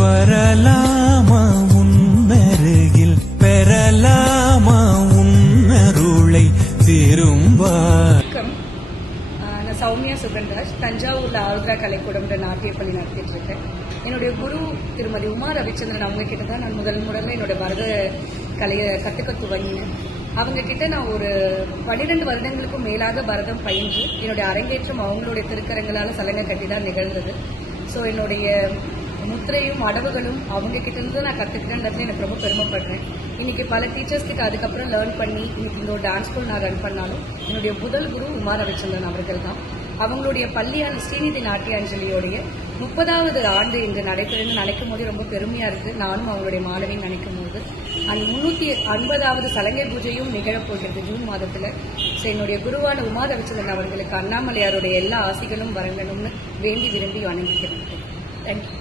வரலாமா உன்னருகில் பெறலாமா உன்னருளை திரும்பா. நான் சௌமியா சுகன்ராஜ், தஞ்சாவூர்ல ஆருத்ரா கலைக்கூடம்ன்ற நாட்டியப்பள்ளி நடத்திட்டு இருக்கேன். என்னுடைய குரு திருமதி உமா ரவிச்சந்திரன் அவங்க கிட்ட தான் நான் முதல்ல என்னோட பரத கலையை கற்றுக்க துவங்கினேன். அவங்க கிட்ட நான் ஒரு 12 வருடங்களுக்கும் மேலாக பரதம் பயின்று என்னுடைய அரங்கேற்றம் அவங்களுடைய திருக்கரங்களால் சலங்கை கட்டி தான் நிகழ்ந்தது. ஸோ என்னுடைய முத்திரையும் அடவுகளும் அவங்க கிட்ட இருந்து நான் கற்றுக்கிட்டேன்றதுல எனக்கு ரொம்ப பெருமைப்படுறேன். இன்னைக்கு பல டீச்சர்ஸ் கிட்ட அதுக்கப்புறம் லேர்ன் பண்ணி இன்னைக்கு இந்த ஒரு டான்ஸ் ஸ்கூல் நான் ரன் பண்ணாலும் என்னுடைய முதல் குரு உமா ரவிச்சந்திரன் அவர்கள் தான். அவங்களுடைய பள்ளியான ஸ்ரீநிதி நாட்டியாஞ்சலியோடைய 30வது ஆண்டு இன்று நடைபெறுன்னு நினைக்கும் போது ரொம்ப பெருமையா இருக்கு. நானும் அவங்களுடைய மாணவின்னு நினைக்கும் போது அந்த 350வது சலங்கை பூஜையும் நிகழப்போகிறது ஜூன் மாதத்துல. ஸோ என்னுடைய குருவான உமா ரவிச்சந்திரன் அவர்களுக்கு அண்ணாமலையாருடைய எல்லா ஆசைகளும் வரங்கணும்னு வேண்டி விரும்பி வணங்கிக்கிறேன். தேங்க்யூ.